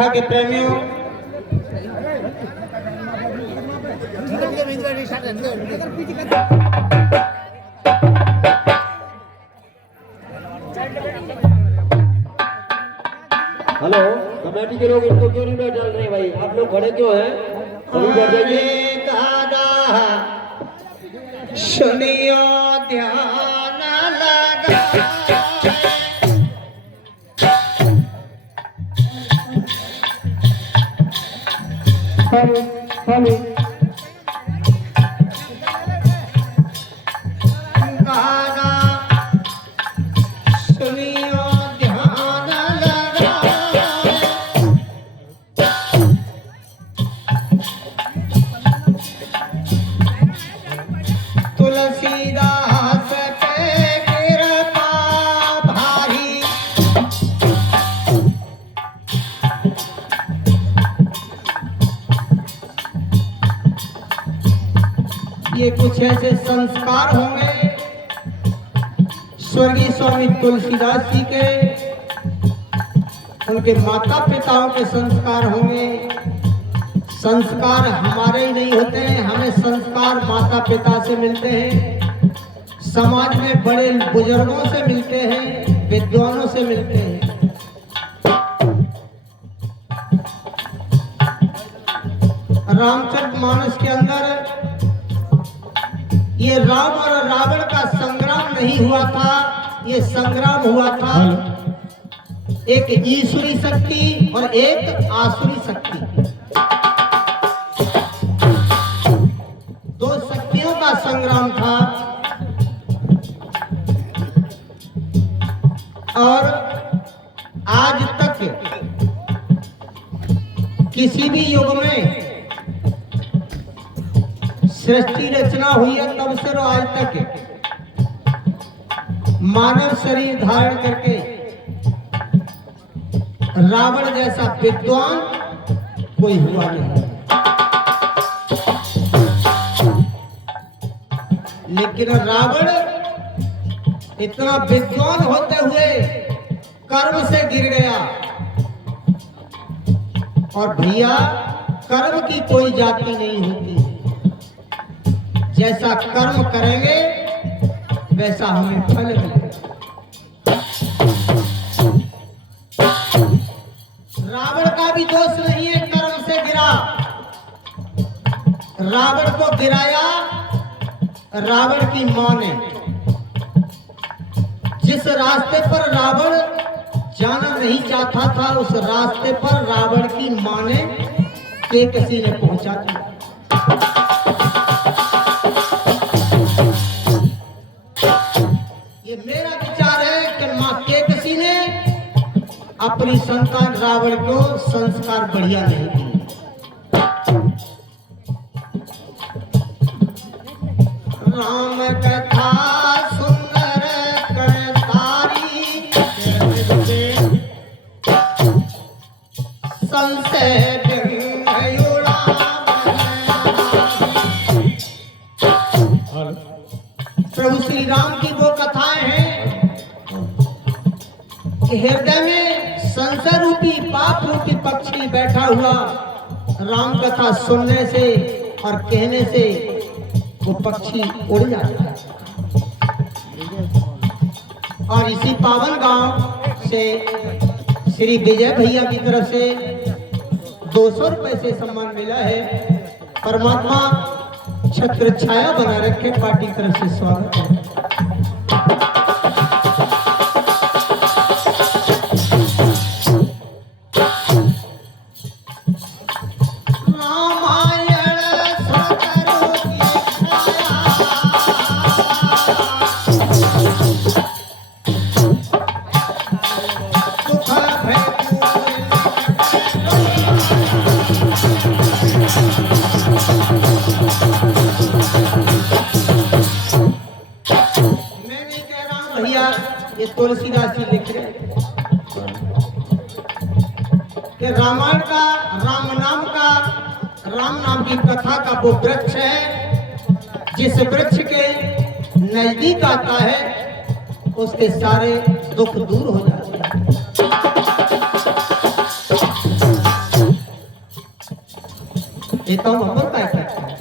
कथा के प्रेमियों, हेलो, कमेटी के लोग इनको क्यों नहीं बैठा रहे भाई? आप लोग खड़े क्यों हैं? अभी बैठ जाइए। दादा सुनियो ध्यान लगा, हेलो दादा सुनियो ध्यान लगा, तुलसीदास पे कृपा भारी, ये कुछ ऐसे संस्कार होंगे स्वर्गीय स्वामी तुलसीदास जी के, उनके माता पिताओं के संस्कार होंगे। संस्कार हमारे ही नहीं होते हैं, हमें संस्कार माता पिता से मिलते हैं, समाज में बड़े बुजुर्गों से मिलते हैं, विद्वानों से मिलते हैं। रामचरितमानस के अंदर ये राम और रावण का संग्राम नहीं हुआ था, ये संग्राम हुआ था एक ईश्वरी शक्ति और एक आसुरी शक्ति, दो शक्तियों का संग्राम था। और आज तक किसी भी युग में सृष्टि रचना हुई है तब से आज तक मानव शरीर धारण करके रावण जैसा विद्वान कोई हुआ नहीं। लेकिन रावण इतना विद्वान होते हुए कर्म से गिर गया। और भैया कर्म की कोई जाति नहीं होती, जैसा कर्म करेंगे वैसा हमें फल मिलेगा। रावण का भी दोष नहीं है कर्म से गिरा, रावण को गिराया रावण की मां ने। जिस रास्ते पर रावण जाना नहीं चाहता था उस रास्ते पर रावण की मां ने केकसी ने पहुंचा दिया। ये मेरा विचार है कि मां केकसी ने अपनी संतान रावण को संस्कार बढ़िया नहीं दिए। राम कथा सुंदर करतारी, संशय प्रभु श्री राम की वो कथाएं हैं कि हृदय में संशय रूपी पाप रूपी पक्षी बैठा हुआ राम कथा सुनने से और कहने से वो पक्षी उड़ जाता है। और इसी पावन गांव से श्री विजय भैया की तरफ से 200 रुपए से सम्मान मिला है। परमात्मा छत्र छाया बना रखे, पार्टी की तरफ से स्वागत है। ये तुलसीदास जी लिख रहे हैं कि रामायण का राम नाम की कथा का वो वृक्ष है, जिस वृक्ष के नजदीक आता है उसके सारे दुख दूर हो जाते हैं। ये तो हम क्या करते हैं,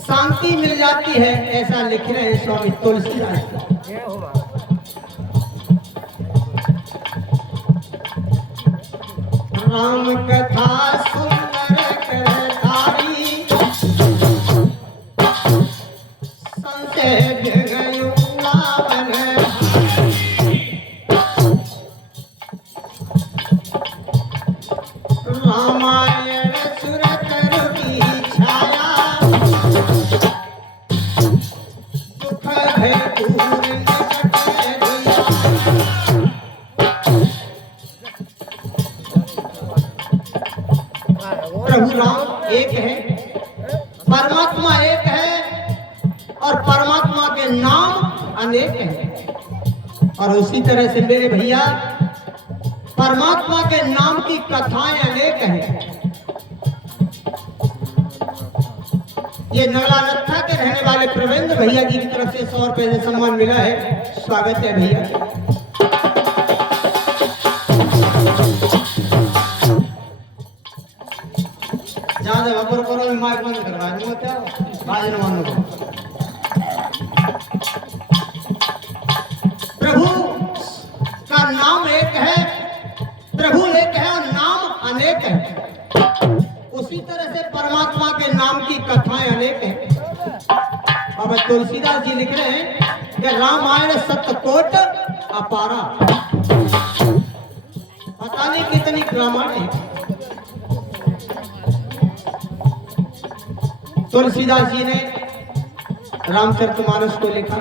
शांति मिल जाती है, ऐसा लिख रहे हैं स्वामी तुलसीदास जी। राम कथा सुंदर करधारी, संशय गयो लावन रामायण सुरतर की छाया, दुख है दूर निकट दिया। प्रभु राम एक है, परमात्मा एक है और परमात्मा के नाम अनेक हैं। और उसी तरह से मेरे भैया परमात्मा के नाम की कथाएं अनेक हैं। ये नगला के रहने वाले प्रवेंद्र भैया जी की तरफ से 100 रुपए से सम्मान मिला है, स्वागत है भैया। ज्यादा वपर करो, मैं माइक बंद करवा दूंगा, क्या बाजन मानो को। प्रभु का नाम एक है, प्रभु एक है और नाम अनेक है। उसी तरह से परमात्मा के नाम की कथाएं अनेक हैं। अब तुलसीदास जी लिख रहे हैं कि रामायण सतकोट अपारा, पता नहीं कितनी रामायण है। तुलसीदास जी ने रामचरितमानस को लिखा।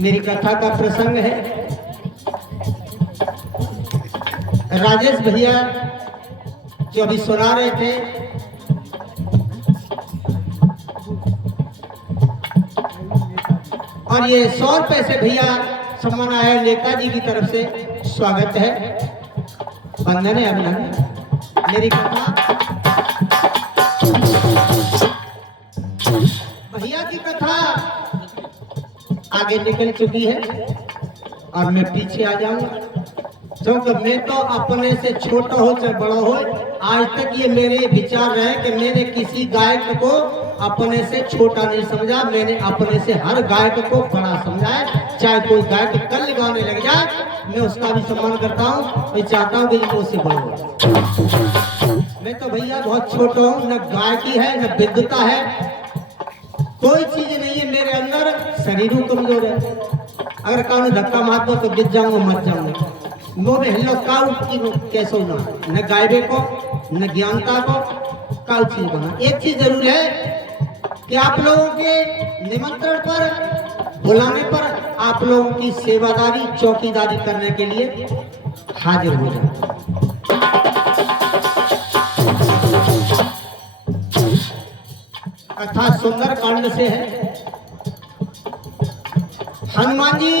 मेरी कथा का प्रसंग है, राजेश भैया जो अभी सुना रहे थे, और ये 100 रुपए से भैया सम्मान आया नेताजी की तरफ से, स्वागत है, वंदन है, अभिनंदन। मेरी कथा भैया की कथा आगे निकल चुकी है और मैं पीछे आ जाऊंगा, क्योंकि मैं तो अपने से छोटा हो चाहे बड़ा हो, आज तक ये मेरे विचार रहे कि मैंने किसी गायक को अपने से छोटा नहीं समझा, मैंने अपने से हर गायक को बड़ा समझा है। चाहे कोई गायक कल गाने लग जाए, मैं उसका भी सम्मान करता हूँ, मैं चाहता हूँ कि वो उससे बड़ा हो। मैं तो भैया बहुत छोटा हूँ, न गायकी है न विद्वता है, कोई चीज नहीं है मेरे अंदर, शरीर कमजोर है। अगर कानून धक्का मार दो तो गिर जाऊंगा, मर जाऊंगा। वो में हिलो काउ की कैसे ना, न गायबे को न ज्ञानता को काउ चीज बना। एक चीज जरूर है कि आप लोगों के निमंत्रण पर, बुलाने पर आप लोगों की सेवादारी, चौकीदारी करने के लिए हाजिर हो जाए। कथा सुंदर कांड से है। हनुमान जी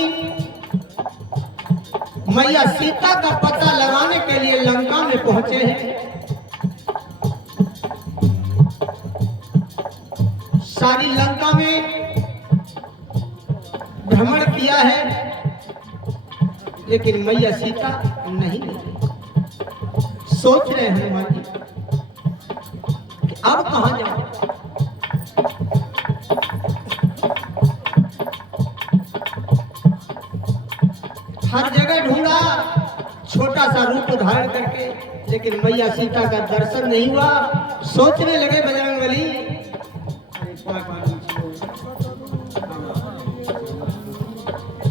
मैया सीता का पता लगाने के लिए लंका में पहुंचे हैं। सारी लंका में भ्रमण किया है, लेकिन मैया सीता नहीं मिली। सोच रहे हैं हनुमान जी कि अब कहां जाऊं। हर जगह ढूंढा, छोटा सा रूप धारण करके, लेकिन मैया सीता का दर्शन नहीं हुआ। सोचने लगे बजरंगबली,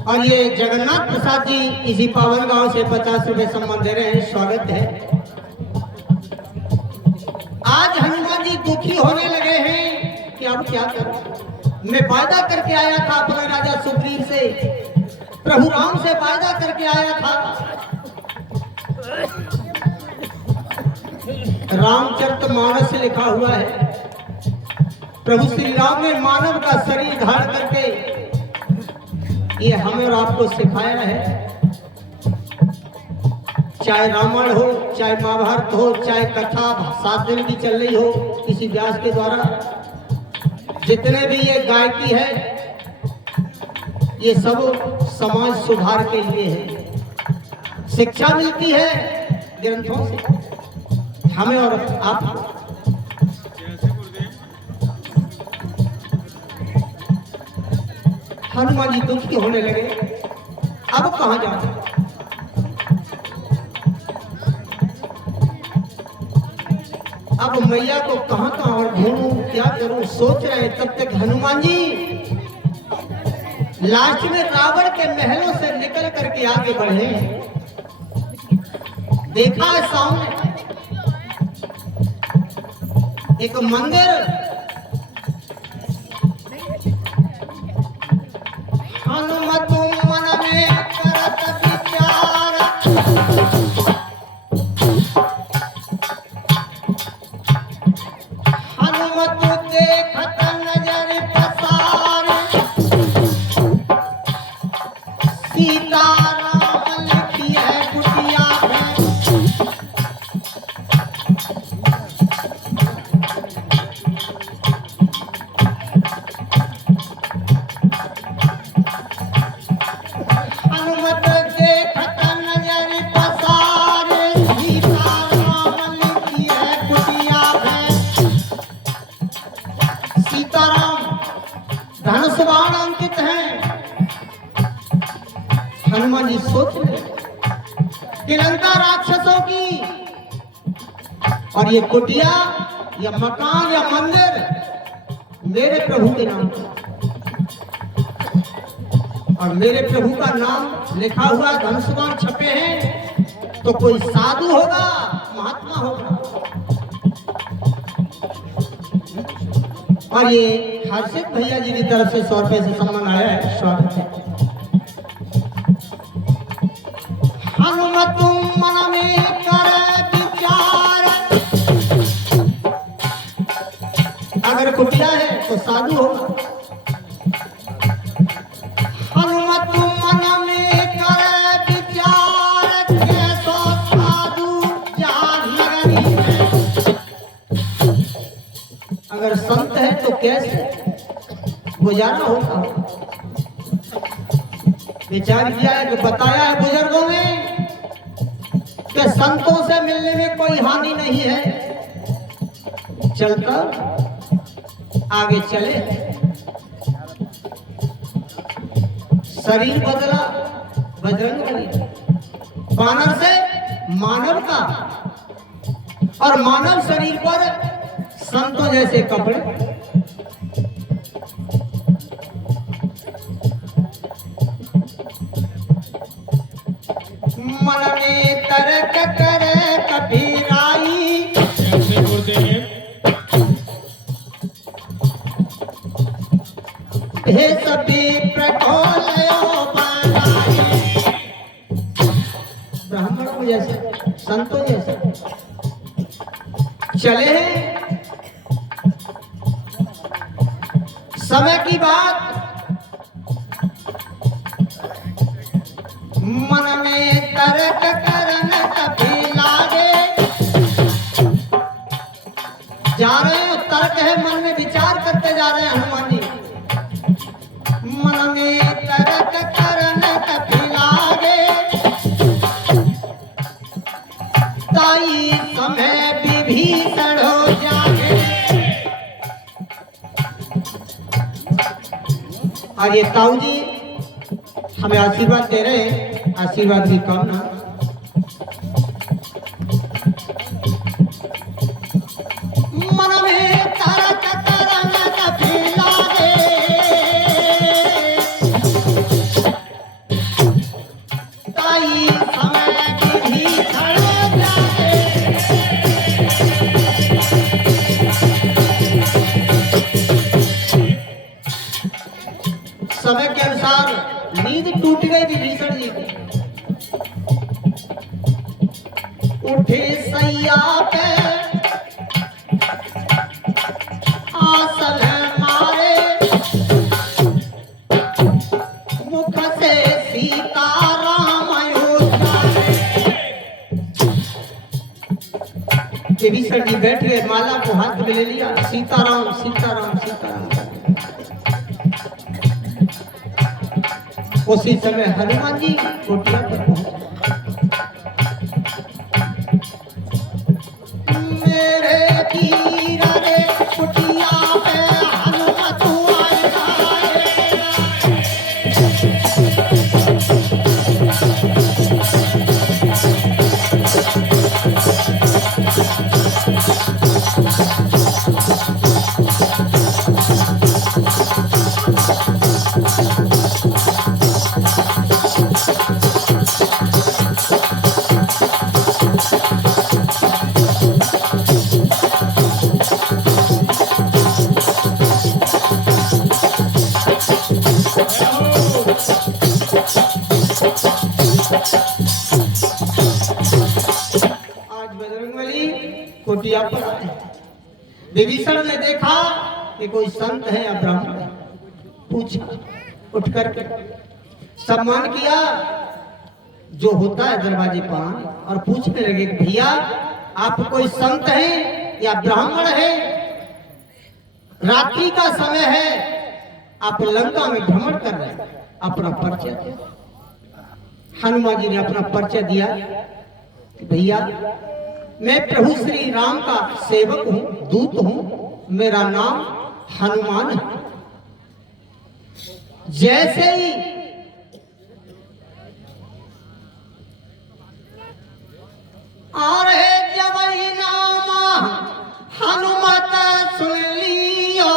और ये जगन्नाथ प्रसाद जी इसी पावन गांव से 50 रुपए सम्मान दे रहे हैं, स्वागत है। आज हनुमान जी दुखी होने लगे हैं कि अब क्या करूं। मैं वादा करके आया था अपने राजा सुग्रीव से, प्रभु राम से वादा करके आया था। रामचरितमानस लिखा हुआ है, प्रभु श्री राम ने मानव का शरीर धारण करके ये हमें और आपको सिखाया है। चाहे रामायण हो, चाहे महाभारत हो, चाहे कथा 7 दिन की चल रही हो किसी व्यास के द्वारा, जितने भी ये गायकी है, ये सब समाज सुधार के लिए है। शिक्षा मिलती है ग्रंथों से, हमें और आप हनुमान जी दुखी होने लगे। अब कहाँ जाए? अब मैया को कहाँ कहाँ और ढूंढूं, क्या करूं, सोच रहे। तब तक हनुमान जी लास्ट में रावण के महलों से निकल करके आगे बढ़े। देखा है सामने एक मंदिर, हनुमत मन में करत विचार, हनुमत देखत नजर पसार, सीता राम लिखी है कुटिया में, हनुमत देखत नजर पसार, सीता राम लिखी है कुटिया में। सीताराम धनुष बाण अंकित हैं। हनुमान जी सोच रहे कि लंका राक्षसों की, और ये कुटिया या मकान या मंदिर मेरे प्रभु के नाम का, और मेरे प्रभु का नाम लिखा हुआ, धनुष बाण छपे हैं, तो कोई साधु होगा, महात्मा होगा। और ये हर्षित भैया जी की तरफ से 100 रुपए से सम्मान आया है, स्वागत है। हनुमत मन में करे विचार, अगर कुटिया है तो साधु होगा। हनुमत मन में करे विचार, कैसो साधु जान नगरी में। अगर संत है तो कैसे गुजारा होगा। विचार किया है कि बताया है बुजुर्गों ने कि संतों से मिलने में कोई हानि नहीं है, चलकर आगे चले। शरीर बदला बजरंगबली, वानर से मानव का, और मानव शरीर पर संतों जैसे कपड़े। मन में तर्क करे कबीराई, कैसे बोलते हैं? हे सभी प्रखोलयो बनाई। ब्राह्मणों जैसे, संतों जैसे चले हैं। समय की बात, मन में तर्क करन कभी लागे। जा रहे हैं, तर्क है, मन में विचार करते जा रहे हैं हनुमान जी। मन में तर्क करन कभी लागे, ताई समय विभीषण हो जागे। और ये ताऊ जी हमें आशीर्वाद दे रहे हैं, आशीर्वाद की कामना। मन में तर्क करन कभी लागे, ताई समय विभीषण हो जागे। समय के अनुसार नींद टूट गई विभीषण जी की। उठे सैया पे आसन मारे, मुख से सीता राम उचारे। विभीषण जी बैठ गए, माला को हाथ में ले लिया, सीताराम सीताराम सीताराम। उसी समय हनुमान जी कुटिया पर पहुंचे। कुटिया पर आए। विभीषण ने देखा कि कोई संत है या ब्राह्मण है, पूछा, उठ करके सम्मान किया जो होता है दरवाजे पर, और पूछने लगे भैया आप कोई संत है या ब्राह्मण है? रात्रि का समय है, आप लंका में भ्रमण कर रहे हैं, अपना परिचय दो। हनुमान जी ने अपना परिचय दिया कि भैया मैं प्रभु श्री राम का सेवक हूं, दूत हूं, मेरा नाम हनुमान है। जैसे ही आ रहे जब नाम हनुमत सुन लियो,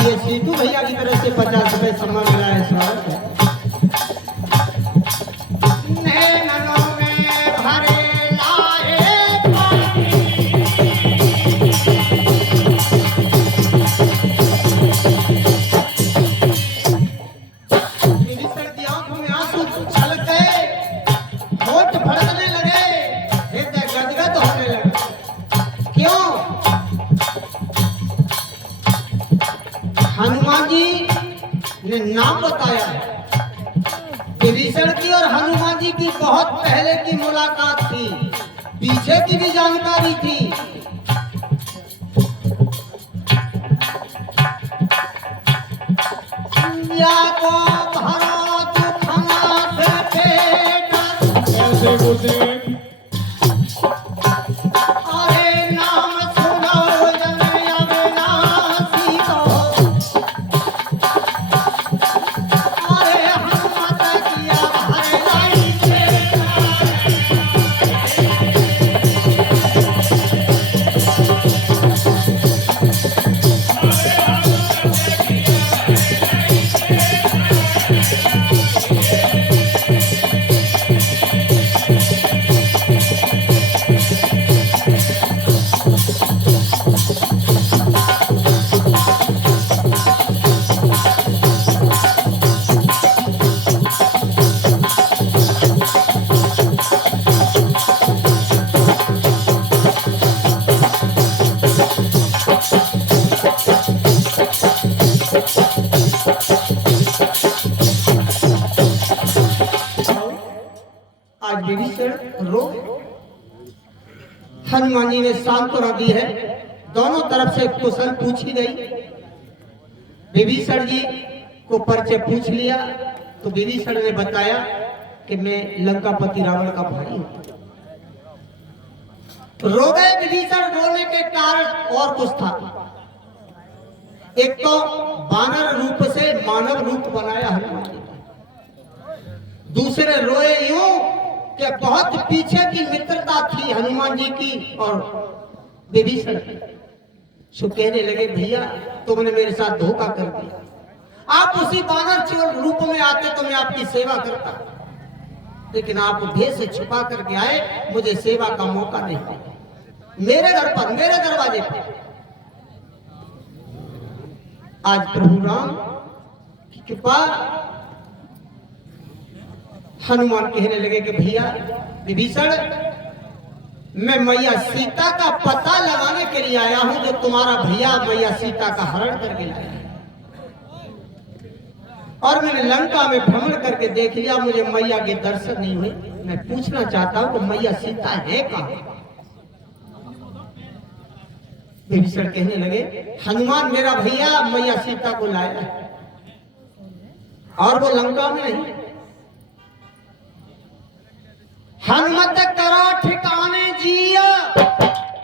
ये सीतू भैया की तरफ से 50 रुपए सम्मान मिला है। स्वागत है। नैनों में भरे लाए विभीषण की आंखों में आंसू छलक गए, होठ भड़कने लगे, हृदय गदगद होने लगा। क्यों? हनुमान जी ने नाम बताया है। विभीषण की और हनुमान जी की बहुत पहले की मुलाकात थी, पीछे की भी जानकारी थी। या को भरो दुखना से पेटा, ऐसे मुझे अरे नाम सुनो जन अविनाशी को, अरे हनुमत किया भरे लाई पेटा। आज विभीषण रो, हनुमान जी ने सांत्वना दी है, दोनों तरफ से कुशल पूछी गई। विभीषण जी को परिचय पूछ लिया तो विभीषण ने बताया कि मैं लंकापति रावण का भाई हूं। रो गए विभीषण। रोने के कारण और कुछ था। एक तो वानर रूप से मानव रूप बनाया हनुमान जी, दूसरे रोए यूं कि बहुत पीछे की मित्रता थी हनुमान जी की और विभीषण की। सो कहने लगे भैया तुमने मेरे साथ धोखा कर दिया, आप उसी वानर चोर रूप में आते तो मैं आपकी सेवा करता, लेकिन आप भेष से छुपा करके आए, मुझे सेवा का मौका नहीं दिया। मेरे घर पर, मेरे दरवाजे पर आज प्रभु राम की कृपा। हनुमान कहने लगे कि भैया विभीषण मैं मैया सीता का पता लगाने के लिए आया हूं, जो तुम्हारा भैया मैया सीता का हरण करके लाया है। और मैंने लंका में भ्रमण करके देख लिया, मुझे मैया के दर्शन नहीं हुए। मैं पूछना चाहता हूं कि मैया सीता है कहां? विभीषण कहने लगे, हनुमान मेरा भैया मैया सीता को लाया है, और वो लंका में नहीं। हनुमत करो ठिकाने जिया,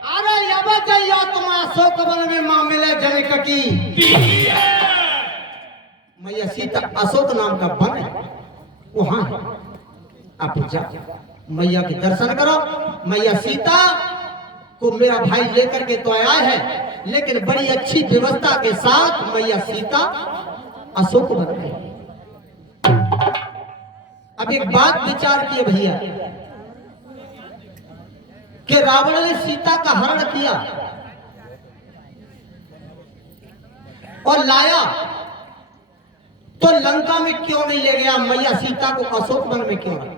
अरे अब जइया तुम अशोक वन में मां मिले जनक की। मैया सीता अशोक नाम का वन है, वहां है। आप जाओ मैया के दर्शन करो। मैया सीता को मेरा भाई लेकर के तो आया है, लेकिन बड़ी अच्छी व्यवस्था के साथ मैया सीता अशोक वन गई। अब एक बात विचार किए भैया कि रावण ने सीता का हरण किया और लाया, तो लंका में क्यों नहीं ले गया? मैया सीता को अशोक वन में क्यों रखा?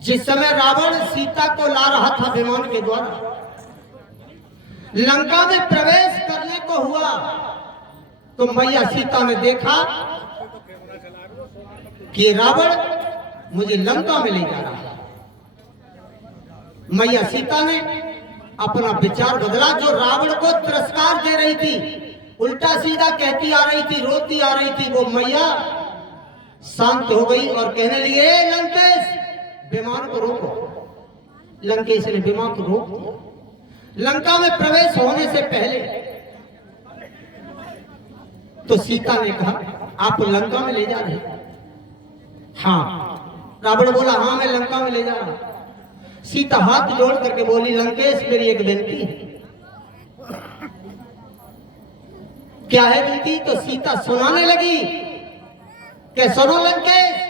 जिस समय रावण सीता को ला रहा था विमान के द्वारा, लंका में प्रवेश करने को हुआ, तो मैया सीता ने देखा कि रावण मुझे लंका में ले जा रहा है। मैया सीता ने अपना विचार बदला। जो रावण को तिरस्कार दे रही थी, उल्टा सीधा कहती आ रही थी, रोती आ रही थी, वो मैया शांत हो गई और कहने लगी, लंकेश विमान को रोको। लंकेश ने विमान को रोक दिया। लंका में प्रवेश होने से पहले तो सीता ने कहा, आप लंका में ले जा रहे हैं? हाँ। रावण बोला, हाँ मैं लंका में ले जा रहा हूं। सीता हाथ जोड़ करके बोली, लंकेश मेरी एक विनती है। क्या है विनती? तो सीता सुनाने लगी कि सुनो लंकेश,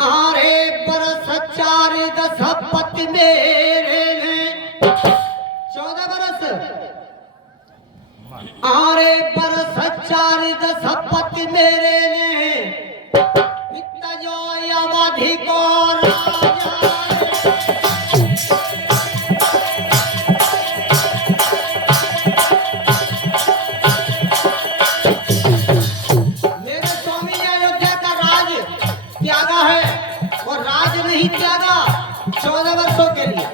आरे बरस 4-10 पति मेरे ने 14 बरस, आरे बरस 4-10 पति मेरे ने, इतना जो अवधि को राजा। मेरे स्वामी ने अयोध्या का राज त्यागा है, और राज नहीं त्यागा 14 वर्षों के लिए,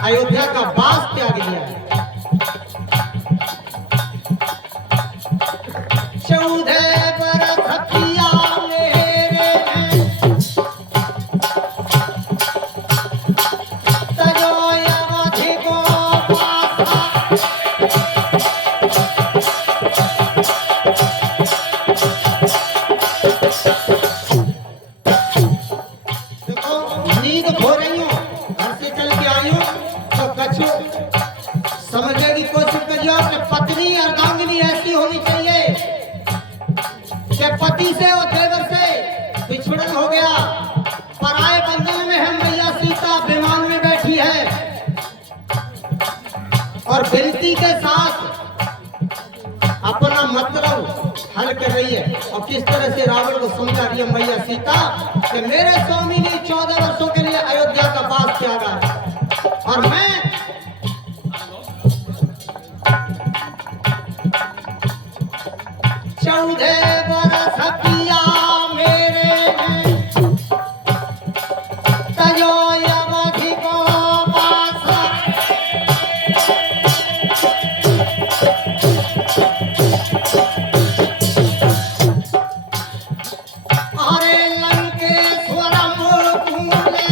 अयोध्या का वास त्याग दिया है। 14 बरस किया मेरे तजो अवधि को पासा। नींद हो रही हूँ, घर से चल के आई हूँ, तो कछु समझने की कोशिश करिए कि पत्नी अर्धांगिनी ऐसी होनी चाहिए कि पति से और देवर से बिछड़न हो गया, पराये बंधन में है मैया सीता, विमान में बैठी है और विनती के साथ अपना मतलब हल कर रही है। और किस तरह से रावण को समझा रही है मैया सीता कि मेरे स्वामी ने 14 वर्षों के लिए अयोध्या का वास त्यागा है, और मैं 14 बरस किया मेरे तजो अवधि को पासा। अरे लंकेश्वरम कूले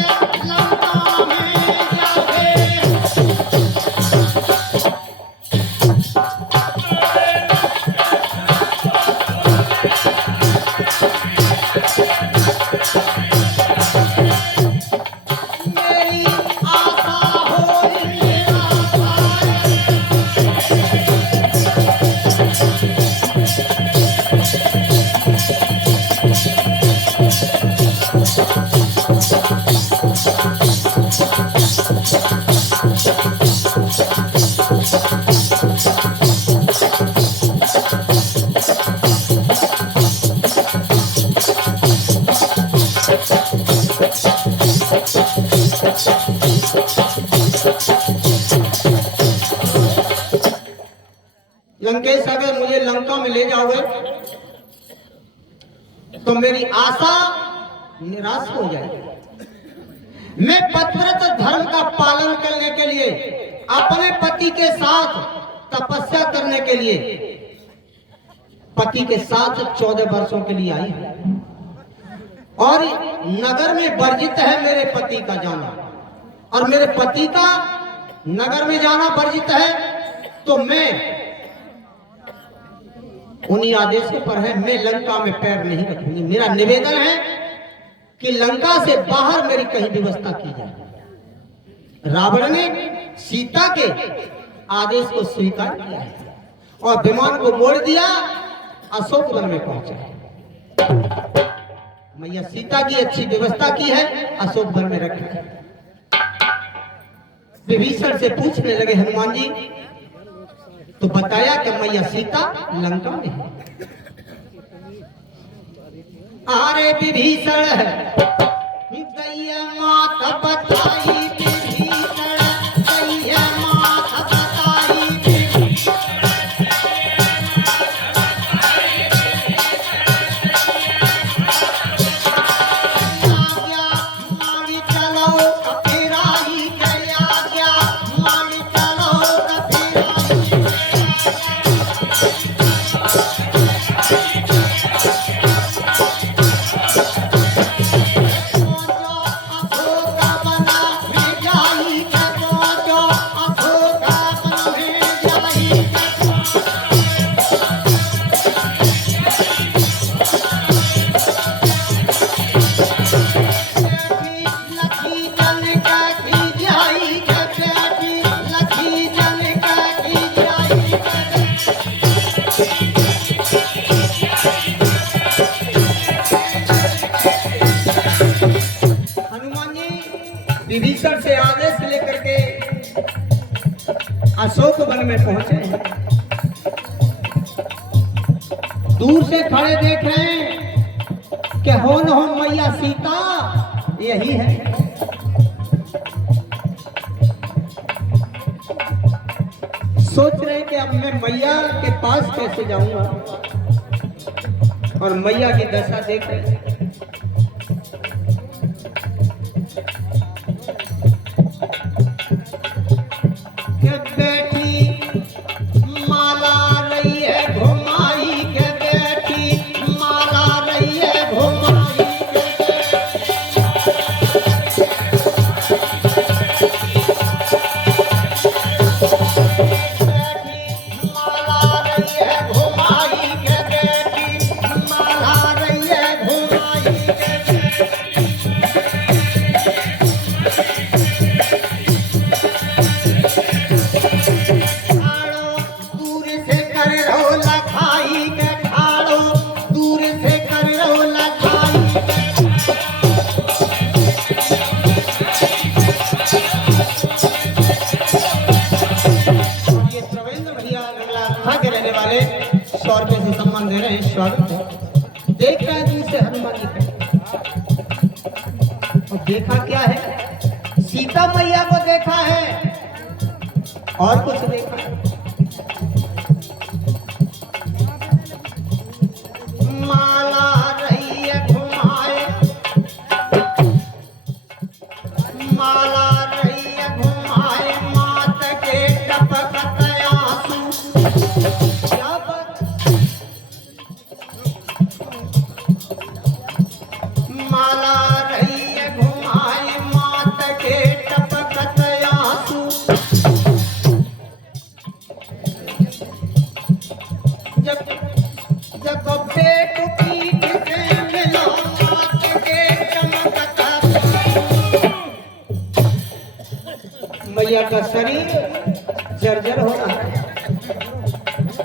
लंकेश अगर मुझे लंका में ले जाओगे तो मेरी आशा निराश हो जाएगी। मैं पतिव्रत धर्म का पालन करने के लिए अपने पति के साथ तपस्या करने के लिए पति के साथ 14 वर्षों के लिए आई हूं और नगर में वर्जित है मेरे पति का जाना और मेरे पति का नगर में जाना वर्जित है, तो मैं उन्हीं आदेशों पर है, मैं लंका में पैर नहीं रखूंगी। मेरा निवेदन है कि लंका से बाहर मेरी कहीं व्यवस्था की जाए। रावण ने सीता के आदेश को स्वीकार किया है और विमान को मोड़ दिया, अशोक वन में पहुंचा। मैया सीता की अच्छी व्यवस्था की है, अशोक वन में रखा है। विभीषण से पूछने लगे हनुमान जी, तो बताया कि मैया सीता लंका में है। अरे विभीषण दैया माता बताई, विभीषण दैया माता बताई, आज्ञा मानी चलो कपिराई, आज्ञा मानी चलो कपिराई। विभीषण से आदेश लेकर के अशोक वन में पहुंचे। दूर से खड़े देख रहे हैं कि हो न हो मैया सीता यही है। सोच रहे कि अब मैं मैया के पास कैसे जाऊंगा और मैया की दशा देख रहे हैं। स्वागत है। देख रहे हैं दूर से हनुमान जी और देखा क्या है, सीता मैया को देखा है और कुछ देखा है। माला रही है घुमाए, माला रही है घुमाए, मात के टपकत आंसू। क्या बात, माला रही है घुमाए, मात के टपकत आंसू। जब जब पेट पीठ से मिला, मात के चमकत आंसू। मैया का शरीर जर्जर हो रहा है।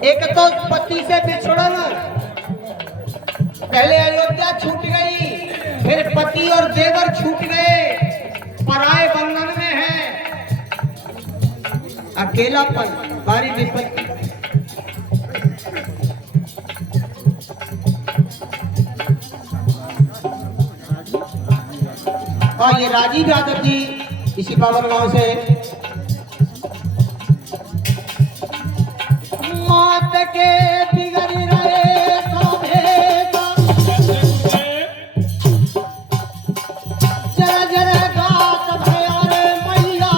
एक तो पति से बिछड़न, पहले अयोध्या छूट गई, फिर पति और देवर छूट गए, पराए बंधन में है, अकेलापन, भारी विपत्ति। और ये राजीव यादव जी इसी पावन गांव से मौत के बिगड़ रहे सभेदा जरा जरा गात भयार मैया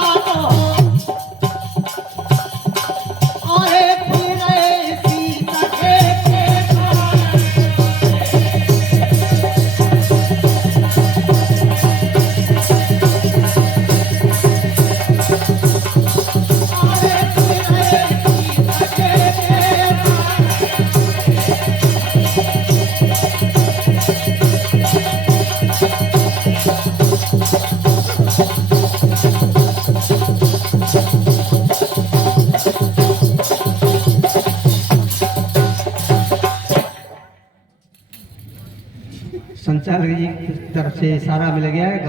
अरे फिर सीता के संचालक जी की तरफ से इशारा मिल गया है।